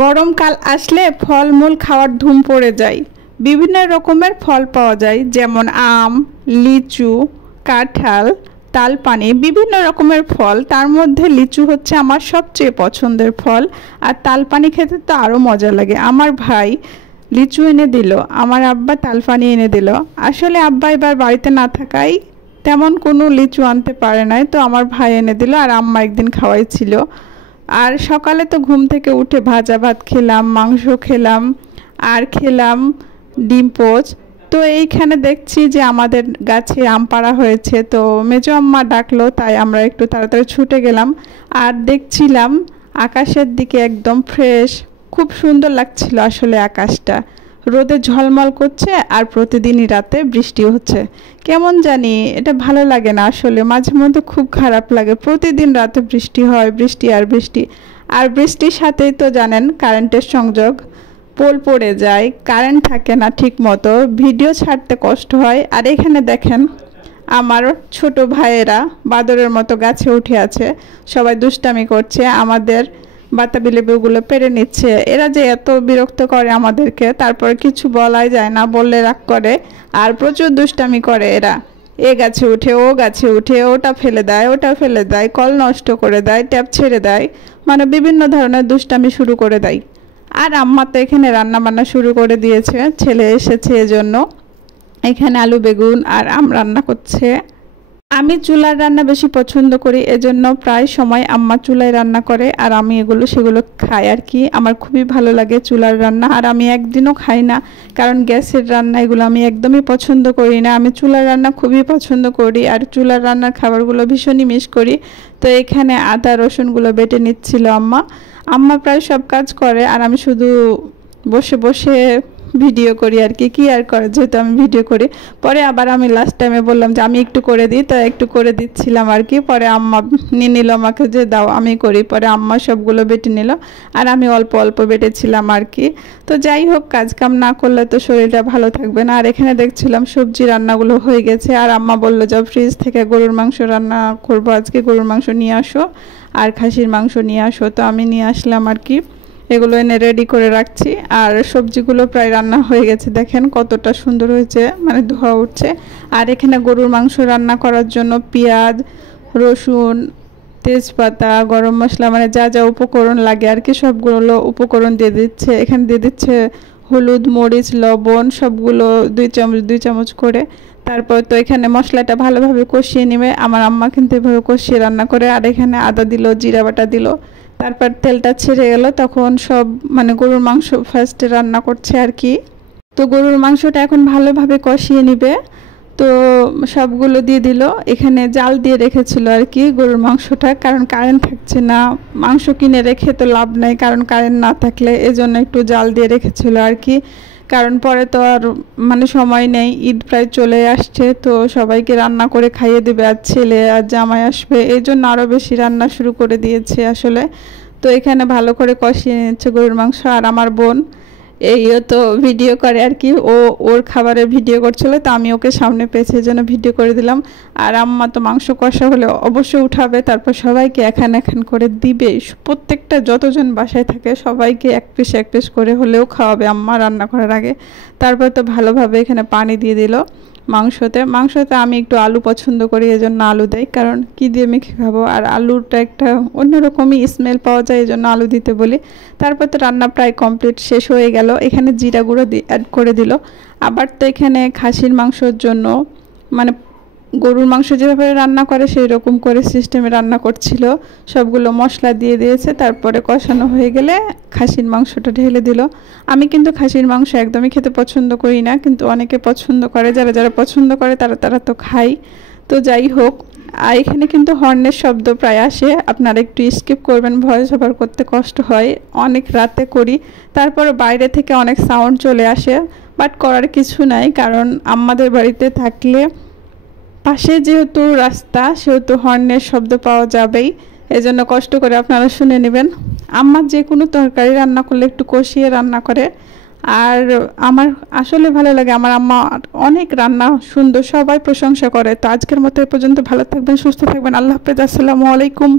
গরমকাল আসলে ফলমূল খাওয়ার ধুম পড়ে যায়। বিভিন্ন রকমের ফল পাওয়া যায়, যেমন আম, লিচু, কাঁঠাল, তালপানি, বিভিন্ন রকমের ফল। তার মধ্যে লিচু হচ্ছে আমার সবচেয়ে পছন্দের ফল, আর তালপানি খেতে তো আরও মজা লাগে। আমার ভাই লিচু এনে দিল, আমার আব্বা তালপানি এনে দিল। আসলে আব্বা এবার বাড়িতে না থাকায় তেমন কোনো লিচু আনতে পারে নাই, তো আমার ভাই এনে দিল, আর আম্মা একদিন খাওয়াইছিল। আর সকালে তো ঘুম থেকে উঠে ভাজা ভাত খেলাম, মাংস খেলাম, আর খেলাম ডিম পোচ। তো এইখানে দেখছি যে আমাদের গাছে আম পাড়া হয়েছে, তো মেজো আম্মা ডাকলো, তাই আমরা একটু তাড়াতাড়ি ছুটে গেলাম। আর দেখছিলাম আকাশের দিকে একদম ফ্রেশ, খুব সুন্দর লাগছিল আসলে আকাশটা। রোদে ঝলমল করছে, আর প্রতিদিনই রাতে বৃষ্টি হচ্ছে। কেমন জানি এটা ভালো লাগে না আসলে, মাঝে মধ্যে খুব খারাপ লাগে। প্রতিদিন রাতে বৃষ্টি হয়, বৃষ্টি আর বৃষ্টি। আর বৃষ্টির সাথেই তো জানেন কারেন্টের সংযোগ, পোল পড়ে যায়, কারেন্ট থাকে না ঠিক মতো, ভিডিও ছাড়তে কষ্ট হয়। আর এখানে দেখেন আমার ছোট ভাইয়েরা বাদরের মতো গাছে উঠে আছে, সবাই দুষ্টামি করছে, আমাদের বাতাবি লেবুগুলো পেরে নিচ্ছে। এরা যে এত বিরক্ত করে আমাদেরকে, তারপর কিছু বলাই যায় না, বললে রাগ করে। আর প্রচুর দুষ্টামি করে এরা, এ গাছে উঠে ও গাছে উঠে, ওটা ফেলে দেয় ওটা ফেলে দেয়, কল নষ্ট করে দেয়, ট্যাপ ছেড়ে দেয়, মানে বিভিন্ন ধরনের দুষ্টামি শুরু করে দেয়। আর আম্মা তো এখানে রান্না বান্না শুরু করে দিয়েছে, ছেলে এসেছে এজন্য। এখানে আলু বেগুন আর আম রান্না করছে। আমি চুলার রান্না বেশি পছন্দ করি, এজন্য প্রায় সময় আম্মা চুলায় রান্না করে, আর আমি সেগুলো খাই আর কি। আমার খুবই ভালো লাগে চুলার রান্না, আর আমি একদিনও খাই না, কারণ গ্যাসের রান্না এগুলো আমি একদমই পছন্দ করি না। আমি চুলার রান্না খুবই পছন্দ করি, আর চুলার রান্নার খাবারগুলো ভীষণই মিস করি। তো এখানে আদা রসুনগুলো বেটে নিচ্ছিল আম্মা। আম্মা প্রায় সব কাজ করে, আর আমি শুধু বসে বসে ভিডিও করি আর কি আর করে, যেহেতু আমি ভিডিও করি। পরে আবার আমি লাস্ট টাইমে বললাম যে আমি একটু করে দিই, তো একটু করে দিচ্ছিলাম আর কি। পরে আম্মা নিয়ে নিল আমাকে, যে দাও আমি করি। পরে আম্মা সবগুলো বেটে নিল, আর আমি অল্প অল্প বেটেছিলাম আর কি। তো যাই হোক, কাজ কাম না করলে তো শরীরটা ভালো থাকবে না। আর এখানে দেখছিলাম সবজি রান্নাগুলো হয়ে গেছে, আর আম্মা বললো যাও ফ্রিজ থেকে গরুর মাংস রান্না করবো আজকে, গরুর মাংস নিয়ে আসো আর খাসির মাংস নিয়ে আসো। তো আমি নিয়ে আসলাম আর কি, এগুলো এনে রেডি করে রাখছি। আর সবজিগুলো প্রায় রান্না হয়ে গেছে, দেখেন কতটা সুন্দর হয়েছে, মানে ধোয়া উঠছে। আর এখানে গরুর মাংস রান্না করার জন্য পেঁয়াজ, রসুন, তেজপাতা, গরম মশলা, মানে যা যা উপকরণ লাগে আর কি, সবগুলো উপকরণ দিয়ে দিচ্ছে। এখানে দিয়ে দিচ্ছে হলুদ, মরিচ, লবণ, সবগুলো 2 চামচ করে। তারপর তো এখানে মশলাটা ভালোভাবে কষিয়ে নেবে। আমার আম্মা কিন্তু এভাবে কষিয়ে রান্না করে। আর এখানে আদা দিল, জিরা বাটা দিল, তারপর তেলটা ছেড়ে গেল, তখন সব মানে গরুর মাংস ফার্স্টে রান্না করছে আর কি। তো গরুর মাংসটা এখন ভালোভাবে কষিয়ে নিবে। তো সবগুলো দিয়ে দিল। এখানে জাল দিয়ে রেখেছিল আর কি গরুর মাংসটা, কারণ কারেন্ট থাকছে না, মাংস কিনে রেখে তো লাভ নাই, কারণ কারেন্ট না থাকলে, এজন্য একটু জাল দিয়ে রেখেছিল আর কি। কারণ পরে তো আর মানে সময় নেই, ঈদ প্রায় চলে আসছে, তো সবাইকে রান্না করে খাইয়ে দেবে, আর ছেলে আর জামাই আসবে, এই জন্য আরও বেশি রান্না শুরু করে দিয়েছে আসলে। তো এখানে ভালো করে কষিয়ে নিচ্ছে গরুর মাংস। আর আমার বোন এইও তো ভিডিও করে আর কি, ওর খাবারের ভিডিও করছিল, তো আমি ওকে সামনে পেয়েছি, এই জন্য ভিডিও করে দিলাম। আর আম্মা তো মাংস কষা হলে অবশ্যই উঠাবে, তারপর সবাইকে এখান করে দিবে। প্রত্যেকটা যতজন বাসায় থাকে সবাইকে এক পিস করে হলেও খাওয়াবে আম্মা রান্না করার আগে। তারপর তো ভালোভাবে এখানে পানি দিয়ে দিল মাংসতে আমি একটু আলু পছন্দ করি, এজন্য আলু দেয়, কারণ কি দিয়ে মেখে খাবো, আর আলুটা একটা অন্যরকমই স্মেল পাওয়া যায়, এই জন্য আলু দিতে বলি। তারপর তো রান্না প্রায় কমপ্লিট, শেষ হয়ে গেল। এখানে জিরা গুঁড়ো অ্যাড করে দিল। আবার তো এখানে খাসির মাংসর জন্য, মানে গরুর মাংস যেভাবে রান্না করে সেই রকম করে সিস্টেমে রান্না করছিল, সবগুলো মশলা দিয়ে দিয়েছে। তারপরে কষানো হয়ে গেলে খাসির মাংসটা ঢেলে দিল। আমি কিন্তু খাসির মাংস একদমই খেতে পছন্দ করি না, কিন্তু অনেকে পছন্দ করে, যারা যারা পছন্দ করে তারা তো খাই। তো যাই হোক, আর এখানে কিন্তু হর্নের শব্দ প্রায় আসে, আপনারা একটু স্কিপ করবেন, ভয়েস ওভার করতে কষ্ট হয়, অনেক রাতে করি। তারপর বাইরে থেকে অনেক সাউন্ড চলে আসে, বাট করার কিছু নাই, কারণ আমাদের বাড়িতে থাকলে পাশে যেহেতু রাস্তা, সেহেতু হর্নের শব্দ পাওয়া যাবেই, এজন্য কষ্ট করে আপনারা শুনে নেবেন। আম্মা যে কোনো তরকারি রান্না করলে একটু কষিয়ে রান্না করে, আর আমার আসলে ভালো লাগে। আমার আম্মা অনেক রান্না সুন্দর, সবাই প্রশংসা করে। তো আজকের মতো এ পর্যন্ত, ভালো থাকবেন, সুস্থ থাকবেন, আল্লাহ হাফেজ, আসসালামু আলাইকুম।